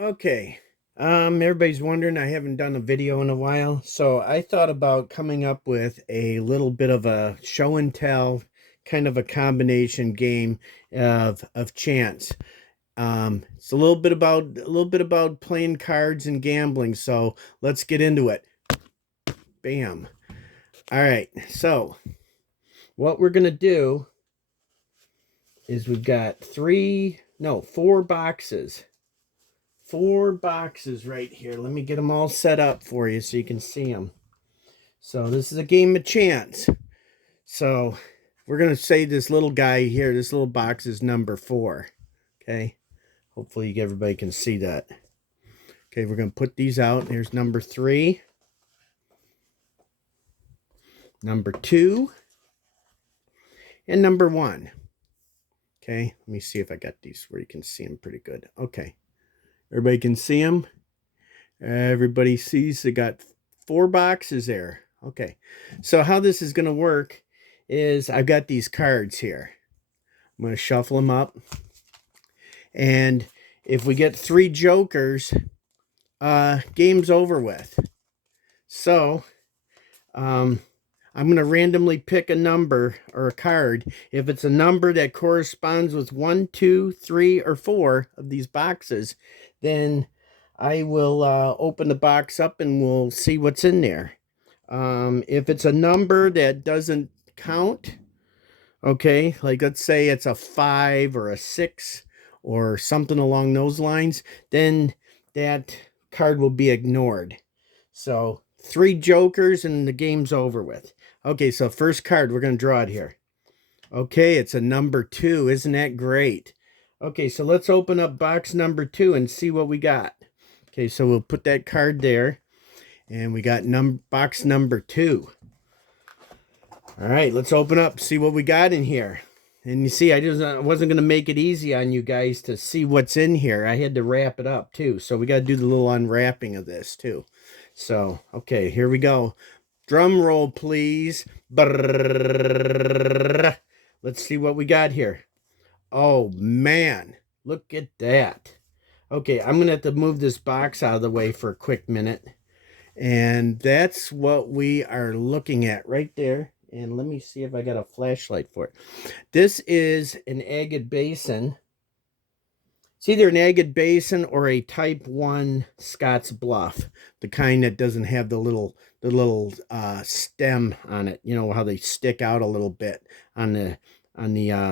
Okay. Everybody's wondering, I haven't done a video in a while, so I thought about coming up with a little bit of a show and tell, kind of a combination game of chance. It's a little bit about playing cards and gambling, so let's get into it. Bam. All right. So, what we're gonna do is we've got four boxes. Four boxes right here. Let me get them all set up for you so you can see them. So this is a game of chance. So we're going to say this little guy here, this little box is number 4. Okay. Hopefully everybody can see that. Okay, we're going to put these out. Here's number 3, number 2, and number 1. Okay, let me see if I got these where you can see them pretty good. Okay, everybody can see them. Everybody sees they got 4 boxes there. Okay, so how this is going to work is I've got these cards here. I'm going to shuffle them up. And if we get 3 jokers, game's over with. So I'm going to randomly pick a number or a card. If it's a number that corresponds with 1, 2, 3, or 4 of these boxes, then I will open the box up and we'll see what's in there. If it's a number that doesn't count, okay, like let's say it's a 5 or a 6 or something along those lines, then that card will be ignored. So 3 jokers and the game's over with. Okay, so first card, we're going to draw it here. Okay, it's a number 2. Isn't that great? Okay, so let's open up box number 2 and see what we got. Okay, so we'll put that card there. And we got box number 2. All right, let's open up, see what we got in here. And you see, I wasn't going to make it easy on you guys to see what's in here. I had to wrap it up too. So we got to do the little unwrapping of this too. So, okay, here we go. Drum roll, please. Brrr. Let's see what we got here. Oh, man. Look at that. Okay, I'm going to have to move this box out of the way for a quick minute. And that's what we are looking at right there. And let me see if I got a flashlight for it. This is an agate basin. It's either an agate basin or a type 1 Scots Bluff, the kind that doesn't have the little stem on it. You know how they stick out a little bit on the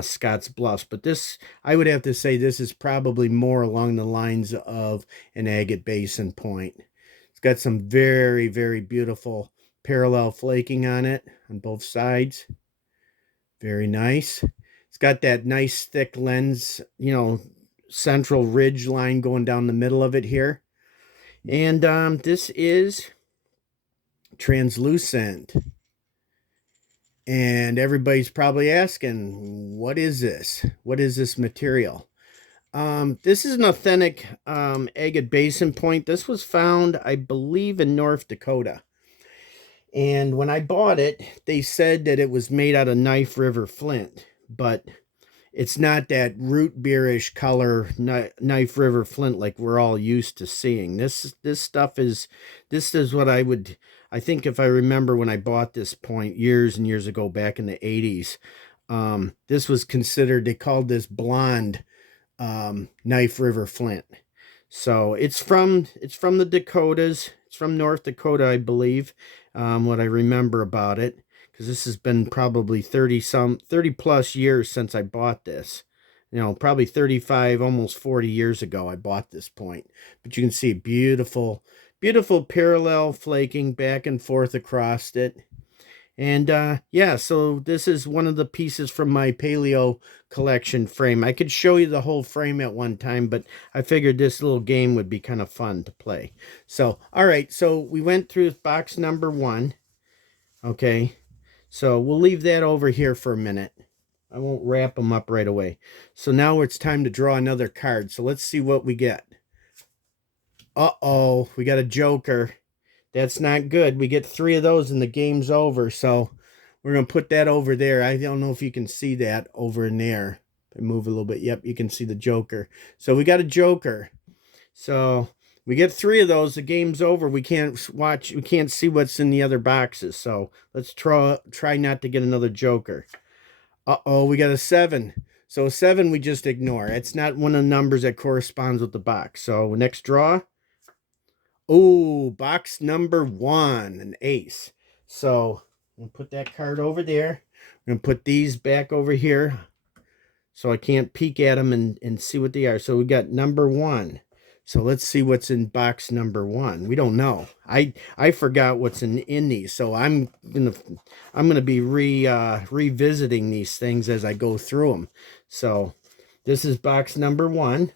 Scots Bluffs. But this, I would have to say, this is probably more along the lines of an agate basin point. It's got some very, very beautiful parallel flaking on it on both sides. Very nice. It's got that nice thick lens, central ridge line going down the middle of it here. And this is translucent. And everybody's probably asking, what is this? What is this material? This is an authentic agate basin point. This was found, I believe, in North Dakota. And when I bought it, they said that it was made out of Knife River flint, but it's not that root beerish color Knife River flint like we're all used to seeing. This is what I think if I remember when I bought this point years and years ago back in the 80s, this was considered, they called this blonde Knife River flint. So it's from the Dakotas. It's from North Dakota, I believe. What I remember about it, because this has been probably 30 plus years since I bought this. Probably 35, almost 40 years ago I bought this point. But you can see beautiful, beautiful parallel flaking back and forth across it. And yeah, so this is one of the pieces from my paleo collection frame. I could show you the whole frame at one time, but I figured this little game would be kind of fun to play. So, all right, so we went through box number 1. Okay, so we'll leave that over here for a minute. I won't wrap them up right away. So now it's time to draw another card. So let's see what we get. Uh-oh, we got a joker. That's not good. We get 3 of those and the game's over. So we're going to put that over there. I don't know if you can see that over in there. If I move a little bit. Yep, you can see the joker. So we got a joker. So we get 3 of those. The game's over. We can't watch. We can't see what's in the other boxes. So let's try not to get another joker. Uh-oh, we got a 7. So a 7 we just ignore. It's not one of the numbers that corresponds with the box. So next draw. Oh, box number 1, an ace. So we'll put that card over there. I'm going to put these back over here so I can't peek at them and see what they are. So we got number 1. So let's see what's in box number 1. We don't know. I forgot what's in these. So I'm gonna be revisiting these things as I go through them. So this is box number 1.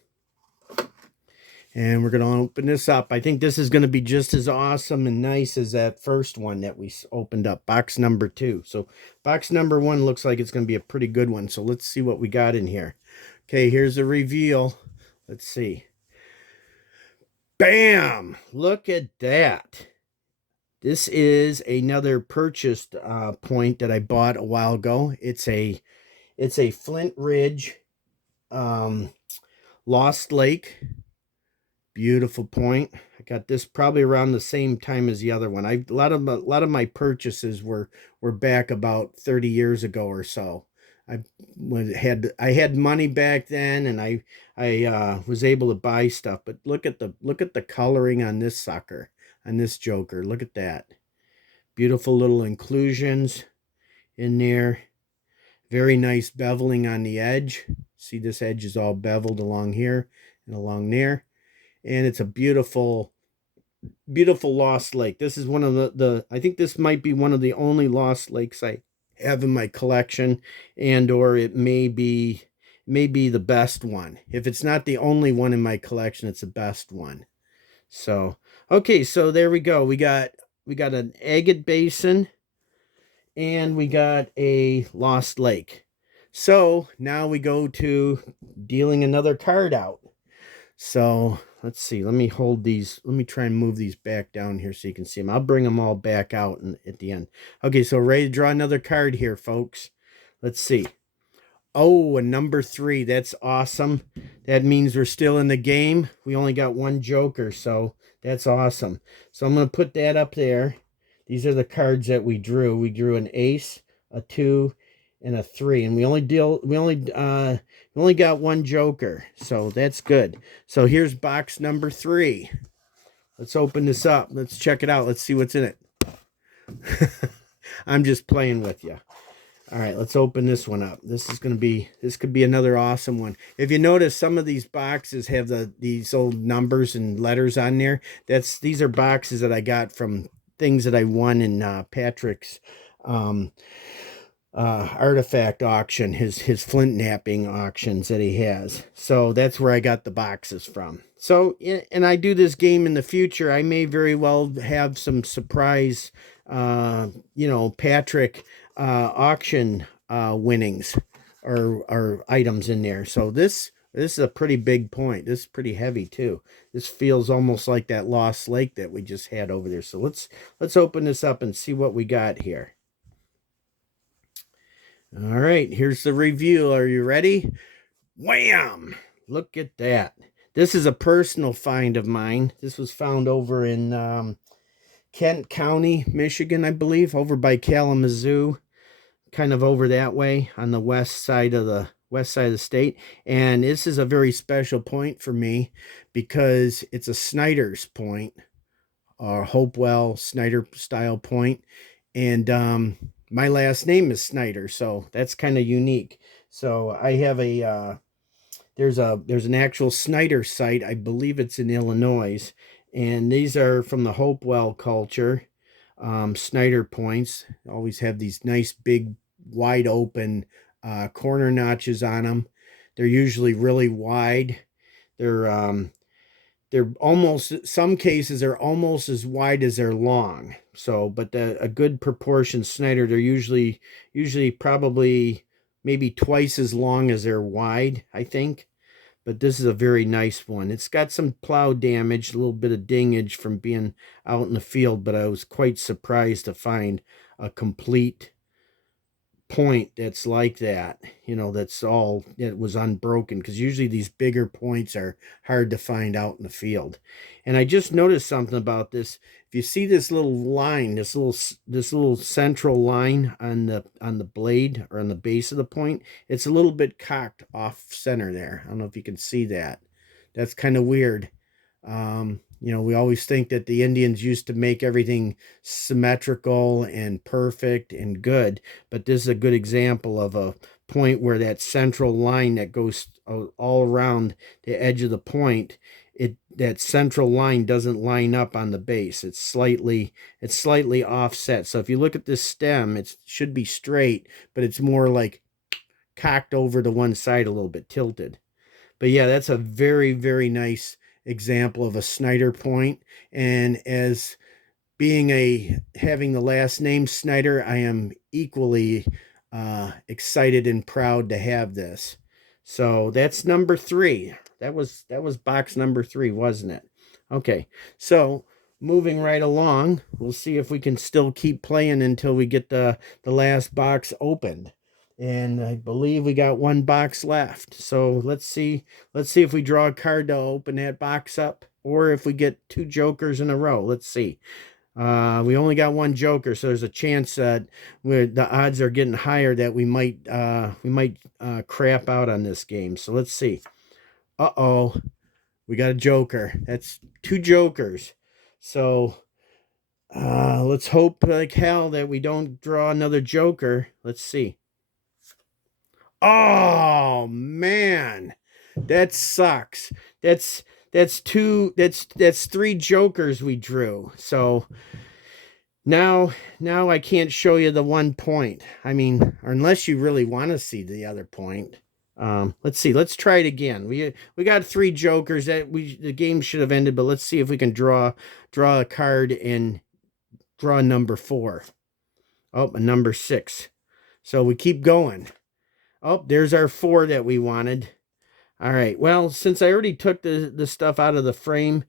And we're going to open this up. I think this is going to be just as awesome and nice as that first one that we opened up, box number 2. So box number 1 looks like it's going to be a pretty good one. So let's see what we got in here. Okay, here's a reveal. Let's see. Bam! Look at that. This is another purchased point that I bought a while ago. It's a Flint Ridge Lost Lake. Beautiful point. I got this probably around the same time as the other one. A lot of my purchases were back about 30 years ago or so. I had money back then, and I was able to buy stuff. But look at the coloring on this sucker, on this joker. Look at that. Beautiful little inclusions in there. Very nice beveling on the edge. See, this edge is all beveled along here and along there. And it's a beautiful Lost Lake. This is one of the I think this might be one of the only Lost Lakes I have in my collection, and or it may be the best one. If it's not the only one in my collection, it's the best one. So okay, so there we go. We got an agate basin, and we got a Lost Lake. So now we go to dealing another card out. So let's see. Let me hold these. Let me try and move these back down here so you can see them. I'll bring them all back out at the end. Okay, so ready to draw another card here, folks. Let's see. Oh, a number 3. That's awesome. That means we're still in the game. We only got 1 joker, so that's awesome. So I'm going to put that up there. These are the cards that we drew. We drew an ace, a 2, and a 3, and we only got 1 joker, so that's good. So here's box number 3. Let's open this up. Let's check it out. Let's see what's in it. I'm just playing with you. All right, let's open this one up. This could be another awesome one. If you notice, some of these boxes have these old numbers and letters on there. These are boxes that I got from things that I won in Patrick's artifact auction, his flint knapping auctions that he has. So that's where I got the boxes from. So, and I do this game in the future, I may very well have some surprise Patrick auction winnings or items in there. So this is a pretty big point. This is pretty heavy too. This feels almost like that Lost Lake that we just had over there. So let's open this up and see what we got here. All right, here's the review. Are you ready? Wham! Look at that. This is a personal find of mine. This was found over in Kent County, Michigan, I believe, over by Kalamazoo, kind of over that way on the west side of the state. And this is a very special point for me because it's a Snyder's point, or Hopewell Snyder style point. And my last name is Snyder, so that's kind of unique. So I have there's an actual Snyder site. I believe it's in Illinois, and these are from the Hopewell culture. Snyder points always have these nice big wide open corner notches on them. They're usually really wide. They're almost, some cases they're almost as wide as they're long. So, but a good proportion Snyder, they're usually probably maybe twice as long as they're wide, I think. But this is a very nice one. It's got some plow damage, a little bit of dingage from being out in the field, but I was quite surprised to find a complete point that's like that, you know, that's all, it was unbroken, because usually these bigger points are hard to find out in the field. And I just noticed something about this. If you see this little line, this little central line on the blade or on the base of the point, it's a little bit cocked off center there. I don't know if you can see that. That's kind of weird. You know, we always think that the Indians used to make everything symmetrical and perfect and good, but this is a good example of a point where that central line that goes all around the edge of the point, that central line doesn't line up on the base. It's slightly offset. So if you look at this stem, it should be straight, but it's more like cocked over to one side, a little bit tilted. But yeah, that's a very, very nice example of a Snyder point. And as having the last name Snyder, I am equally excited and proud to have this. So that's number 3. That was box number 3, wasn't it? Okay, so moving right along, we'll see if we can still keep playing until we get the last box opened. And I believe we got one box left. So let's see if we draw a card to open that box up, or if we get 2 jokers in a row. Let's see. We only got 1 joker, so there's a chance that the odds are getting higher that we might crap out on this game. So let's see. Uh-oh. We got a joker. That's 2 jokers. So let's hope like hell that we don't draw another joker. Let's see. Oh man, that sucks. That's 3 jokers we drew. So now I can't show you the 1 point. I mean, unless you really want to see the other point. Let's see. Let's try it again. We got 3 jokers. The game should have ended, but let's see if we can draw a card and draw a number 4. Oh, a number 6. So we keep going. Oh, there's our 4 that we wanted. All right. Well, since I already took the stuff out of the frame,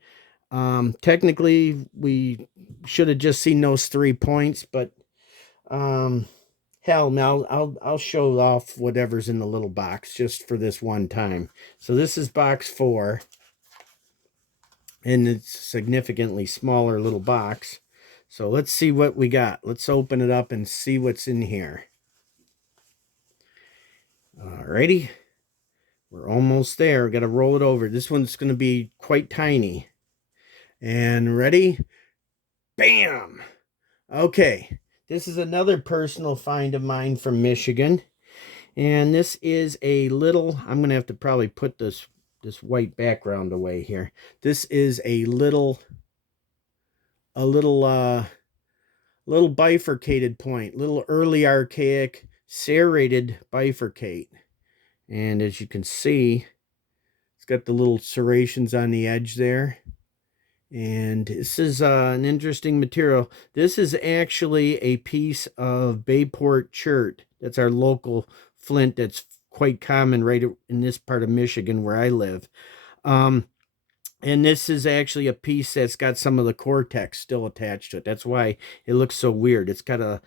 technically we should have just seen those 3 points, but hell, now I'll show off whatever's in the little box just for this one time. So this is box 4, and it's a significantly smaller little box. So let's see what we got. Let's open it up and see what's in here. Alrighty, we're almost there. Got to roll it over. This one's going to be quite tiny. And ready? Bam! Okay, this is another personal find of mine from Michigan. And this is a little, I'm going to have to probably put this white background away here. This is a little bifurcated point, little early archaic serrated bifurcate. And as you can see, it's got the little serrations on the edge there. And this is an interesting material. This is actually a piece of Bayport chert. That's our local flint that's quite common right in this part of Michigan where I live. And this is actually a piece that's got some of the Cortex still attached to it. That's why it looks so weird. It's got the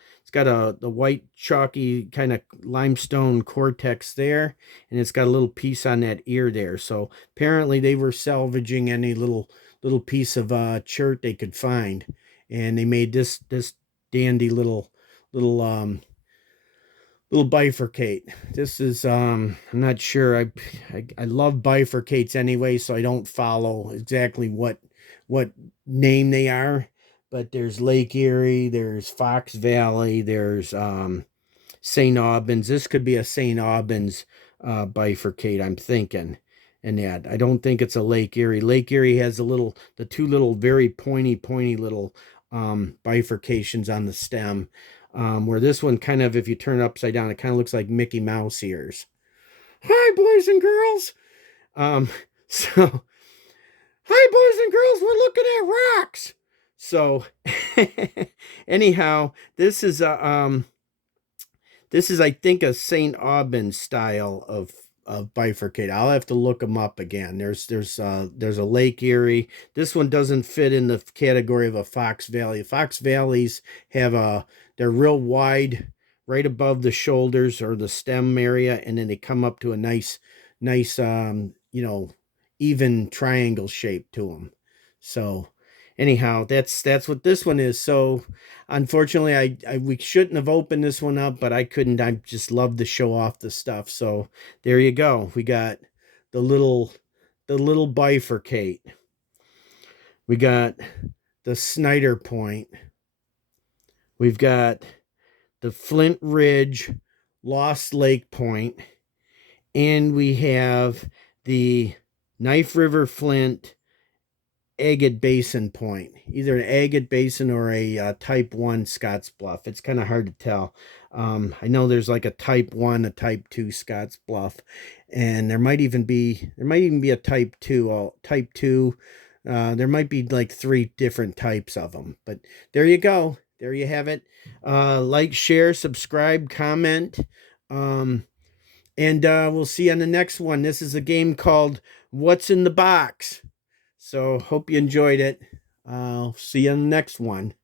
white chalky kind of limestone Cortex there, and it's got a little piece on that ear there. So apparently they were salvaging any little piece of chert they could find, and they made this dandy little bifurcate. This is I'm not sure. I love bifurcates anyway, so I don't follow exactly what name they are, but there's Lake Erie, there's Fox Valley, there's St. Albans. This could be a St. Albans bifurcate, I'm thinking. And that I don't think it's a Lake Erie. Lake Erie has the 2 little very pointy little bifurcations on the stem. Where this one kind of, if you turn it upside down, it kind of looks like Mickey Mouse ears. Hi, boys and girls. So, hi, boys and girls. We're looking at rocks. So, anyhow, this is I think a St. Albans style of bifurcate. I'll have to look them up again. There's a Lake Erie. This one doesn't fit in the category of a Fox Valley. Fox Valleys have they're real wide right above the shoulders or the stem area, and then they come up to a nice, even triangle shape to them. So anyhow, that's what this one is. So unfortunately, we shouldn't have opened this one up, but I couldn't. I just love to show off the stuff. So there you go. We got the little bifurcate. We got the Snyder point. We've got the Flint Ridge Lost Lake point, and we have the Knife River Flint Agate Basin point, either an Agate Basin or a type 1 Scotts Bluff. It's kind of hard to tell. I know there's like a type 1, a type 2 Scotts Bluff, and there might even be a type 2. Type 2, there might be like 3 different types of them. But there you go. There you have it. Like, share, subscribe, comment. And we'll see you on the next one. This is a game called What's in the Box. So hope you enjoyed it. I'll see you on the next one.